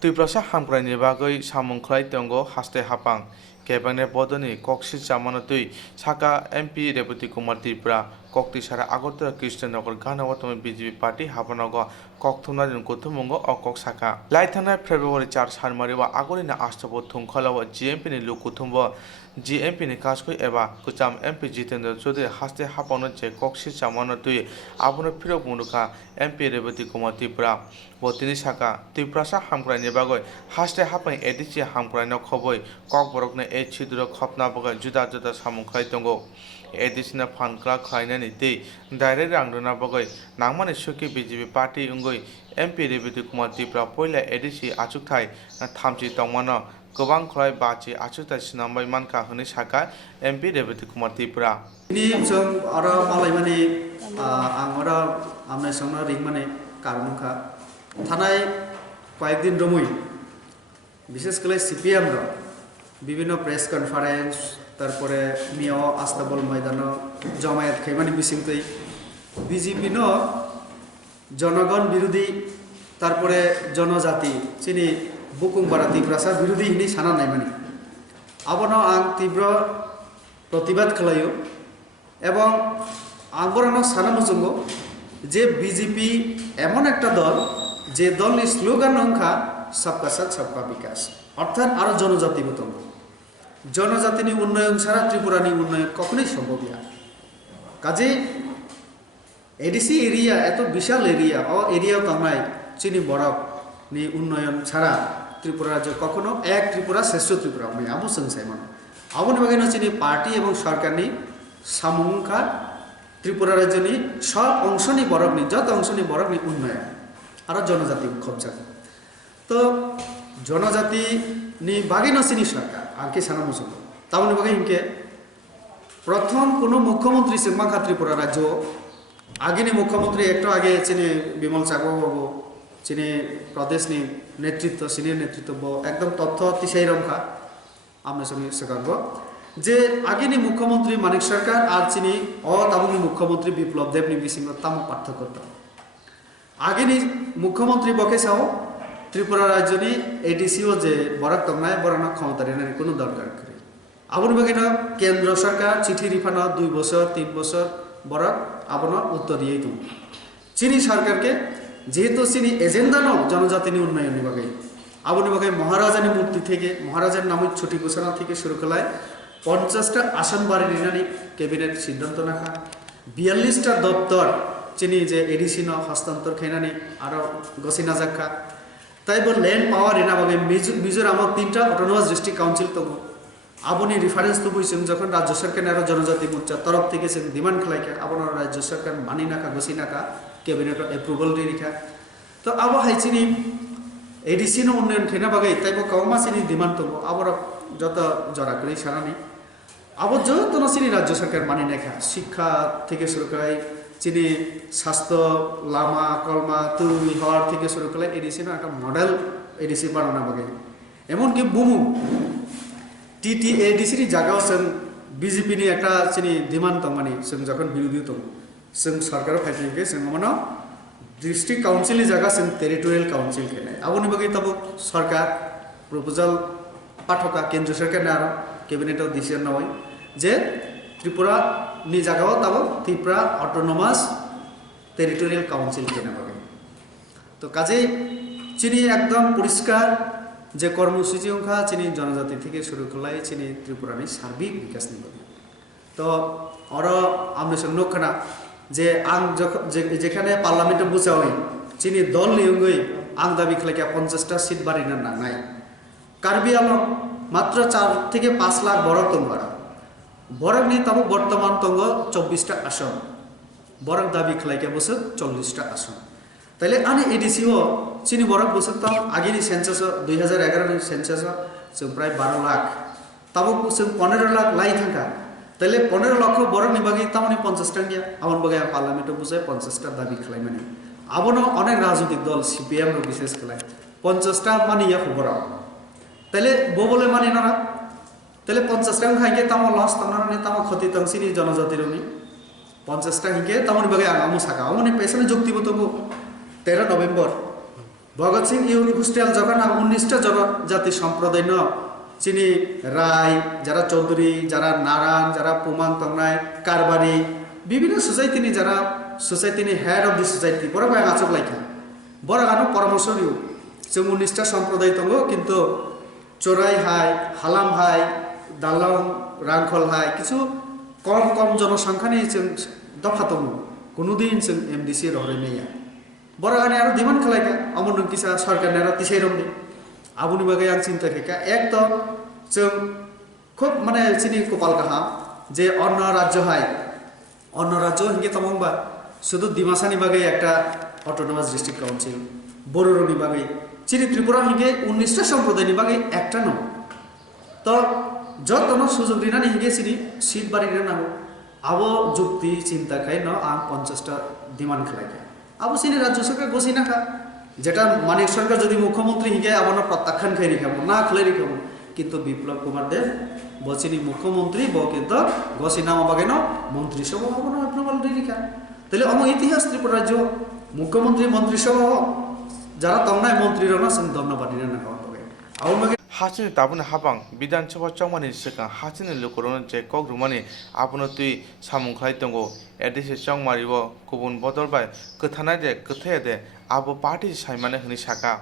Tripura hamkraini bagoi samungklai tongo haste hapang kebangne bodoni kok Silchamano tui saka MP Reboti Kumar Tripura kokti sara Agartala Krishnanagar Ganawatami BJP party hapanago kok thumnarin kutumungo o kok saka laithana February 4 sarmariwa agorina astabo thungkhalawa GMP ni lukuthumbo GMP ni kaskoi eba kucham MP Jitendra Chaudhary haste hapano je kok Silchamano tui abono phirok munuka MP Reboti Kumar Tripura botini saka Tripura sa hamkraini bagoi haste hapang edichi hamkraino khoboi Kokphirokne e chidro khopna baga juda juda samungkhai tongo edisina phankla khainani tei direct rangdona bagoi nangmani suki BJP party ungoi MP Reboti Kumar Tripura poila edichi achukthai thamchi tongmano gobang khlai bachi achukthai sinambai manka honi saka MP Reboti Kumar Tripura ini jong ora malai mani angora amne songna ring mani karmuka থানায় কয়েকদিন রমুই বিশেষ করে CPIM বিভিন্ন press conference তারপরে মিও আস্তাবল ময়দান জমায়েত খাইমানি বিসিংতই BJP জনগণ বিরোধী তারপরে জনজাতি চিনি বুকুং বারাতি প্রাসা বিরোধী হিনি সানা নাই মানে আবনো আং তীব্র প্রতিবাদ খালাইও এবং আঙ্গরানো সানা মুজঙ্গ যে বিজেপি এমন একটা দল যে দলের স্লোগান সংখ্যা সবকা সাথ সবকা বিকাশ অর্থাৎ আরো জনজাতি বতঙ্গ জনজাতিনি উন্নয়ন ছাড়া ত্রিপুরানি উন্নয়ন কখনোই সম্ভব না কাজে এডিসি এরিয়া এত বিশাল এরিয়া ও এরিয়াও তামাই চিনি বরফ নি উন্নয়ন ছাড়া ত্রিপুরা রাজ্য কখনো এক ত্রিপুরা শ্রেষ্ঠ ত্রিপুরা আমি আবু সংসাইমান আবু নিবাগিন চিনি পার্টি এবং সরকারনি সামুখা ত্রিপুরা রাজ্যনি সব অংশনি বরফনি যত অংশনি বরফনি উন্নয়ন আর জনজাতি খবজা তো জনজাতি নি বাগি নসিনি সরকার আগে সানা মুসল তাহলে বাগে ইনকে প্রথম কোনো মুখ্যমন্ত্রী সিংমাখা ত্রিপুরা রাজ্য আগেনি মুখ্যমন্ত্রী একটু আগে চিনি বিমল চাকবাবু চিনি প্রদেশ নি নেতৃত্ব সিনিয়র নেতৃত্ব একদম তথ্য অতিশাই রক্ষা আমরা সঙ্গে সেকাঙ্গ যে আগেনি মুখ্যমন্ত্রী মানিক সরকার আর চিনি তাবুনি মুখ্যমন্ত্রী বিপ্লব দেবনি বিসিং তাম পার্থক্য আগেনি মুখ্যমন্ত্রী বকেসাও ত্রিপুরা রাজ্যনি এডিসিও যে বরাক তংনায় বরানা ক্ষমতা রেনার কোনো দরকার করে আবন বাগিনা কেন্দ্র সরকার চিঠি রিফানো 2 বছর 3 বছর বরাক আবন উত্তর দিয়েই তুমি চিনি সরকারকে যেহেতু চিনি এজেন্ডা ন জনজাতিনি উন্নয়ন বিভাগে আবন বিভাগে মহারাজানি মূর্তি থেকে মহারাজার নামের ছুটি ঘোষণা থেকে শুরু করায় 50টা আসন বাড়ি নিনানি ক্যাবিনেট সিদ্ধান্ত রাখা 42টা দপ্তর চিনি যে এডিসি হস্তান্তর খাইনানি আরো গসিনা জাক্কা তাই ল্যান্ড পাওয়ার এনাভাবে মিজোরামত 3টা অটোনোমাস ডিস্ট্রিক্ট কাউন্সিল তবু আবনি রেফারেন্স তো বইছেন যখন রাজ্য সরকার আরো জনজাতি মোর্চার তরফ থেকে সে ডিমান্ড খেলাইকা আবন রাজ্য সরকার মানি নাকা গসি নাকা ক্যাবিনেট এপ্রুভাল দিয়ে রেখা তো আবো হাইচিনি এডিসি উন্নয়ন খেনা বাগাই তাই কমা চিনি ডিমান্ড তবু আবার যত জরা করে সারানি আবো যত চিনি রাজ্য সরকার মানি নাকা শিক্ষা থেকে শুরু করে চিনি স্বাস্থ্য লামা কলমা তুই হওয়ার থেকে শুরু করে এডিসি একটা মডেল এডিসি বানানো বাগে এমনকি বুমু টিটি এডিসির জায়গাও সেন বিজেপি নি একটা চিনি ডিমান্ড তমানি সেন যখন বিরোধী তম সেন সরকার ফাইটিংকে সেন মানে ডিস্ট্রিক্ট কাউন্সিলের জায়গা সেন টেরিটোরিয়াল কাউন্সিল খেলে আবনি বাকি তব সরকার প্রপোজাল পাঠকা কেন্দ্র সরকার না ক্যাবিনেটও ডিসিশন না হয় যে ত্রিপুরা নি জায়গাও তব ত্রিপুরা অটোনোমাস টেরিটোরিয়াল কাউন্সিল কেনা পাবে তো কাজে চিনি একদম পরিষ্কার যে কর্মসূচি অংখা চিনি জনজাতি থেকে শুরু করলাই চিনি ত্রিপুরানি সার্বিক বিকাশ নিবে তো অর আমরা নক্ষণা যে আং যেখানে পার্লামেন্টে বুঝা হয় চিনি দল নিয়ঙ্গই আং দাবি খেলাকে 50টা সিট বাড়ি না নাই কার্বি আলম মাত্র 4 থেকে 5 লাখ বড় তোমরা বরক নিয়ে তব বর্তমান তঙ্গ 24টা আসন বরক দাবি খেলাইকে বসে 40টা আসন তাইলে আনি এডিসিও চিনি বরক বসে তো আগেনি সেন্সাস 2011 সেন্সাস প্রায় 12 লাখ তব 15 লাখ লাই থাকা তাইলে 15 লক্ষ বরক নিবাগি তামনি 50টা গিয়া আমন বাগে পার্লামেন্টে বসে 50টা দাবি খেলাই মানে আবনো অনেক রাজনৈতিক দল CPIM বিশেষ খেলায় 50টা মানিয়া খবর তাইলে বলে মানি না তাহলে 50টা খাইকে তাম লস তামনানি তাম ক্ষতি তংসিনি জনজাতির 50টা হিকে তামনি বাগে আগামু সাকা আমনি পেছনে যুক্তিগত 13 November Bhagat Singh youth hostel যখন 19টা জনজাতি সম্প্রদায় ন চিনি রায় যারা চৌধুরী যারা নারায়ণ যারা পুমান তংনাই কারবারি বিভিন্ন সোসাইটিনি যারা সোসাইটিনি হেড অফ দি সোসাইটি বড় ভাই আচক লাইকা বড় গানো পরামর্শ দিও जों 19টা সম্প্রদায় দङ কিন্তু চোরাই high Halam high Dalong Rangkhol high কিছু কম কম জনসংখ্যানি जों দফা দङ কোনোদিন जों एमडीसी रहरै नैया বড় গানে আরো ডিমান্ড খালাইকা আমন কিসা সরকার নেরা তিসাই রমনি আবুনি বাগে आं চিন্তা খেকা এক তো जों খুব মানে চিনি কপাল কাহাম যে অন্য রাজ্য হিঙ্গে তমংবা শুধু ডিমাসানি বাগে একটা অটোনমাস ডিস্ট্রিক্ট কাউন্সিল বড়রনি বাগে চিনি ত্রিপুরা হিঙ্গে 19টা সম্প্রদায়নি বাগে একটা ন তো যতন সুযোগ দিনানি হিঙ্গে চিনি সিট বাড়িরে নাগো আবো যুক্তি চিন্তা খাই ন আং 50টা ডিমান্ড খালাইকা আবো চিনি রাজ্য সরকার গছি নাখা যেটা মানিক সরকার যদি মুখ্যমন্ত্রী হিঙ্গে আবার প্রত্যাখ্যান খাই রেখাবো না খেলে রেখাবো কিন্তু বিপ্লব কুমার দেব বচিনি মুখ্যমন্ত্রী ব কিন্তু গছি নামা বাগে ন মন্ত্রিসভা হবো না অ্যাপ্রুভাল রেখা তাহলে অম ইতিহাস ত্রিপুরা রাজ্য মুখ্যমন্ত্রী মন্ত্রিসভা যারা তংনায় মন্ত্রীরা না जों ধন্যবাদ না খাওয়া বাগে আউন বাগে हासिनि ताबुनि हाबां बिधानसभा चौमानि सिगां हासिनि लुकरनो जे कक रुमानि आबुनो तुइ सामुंख्लाय दंगो एडिसि चौमारिबो गुबुन बदलबाय गोथानाय दे गोथाया दे आबो पार्टी सायमाने हनि साका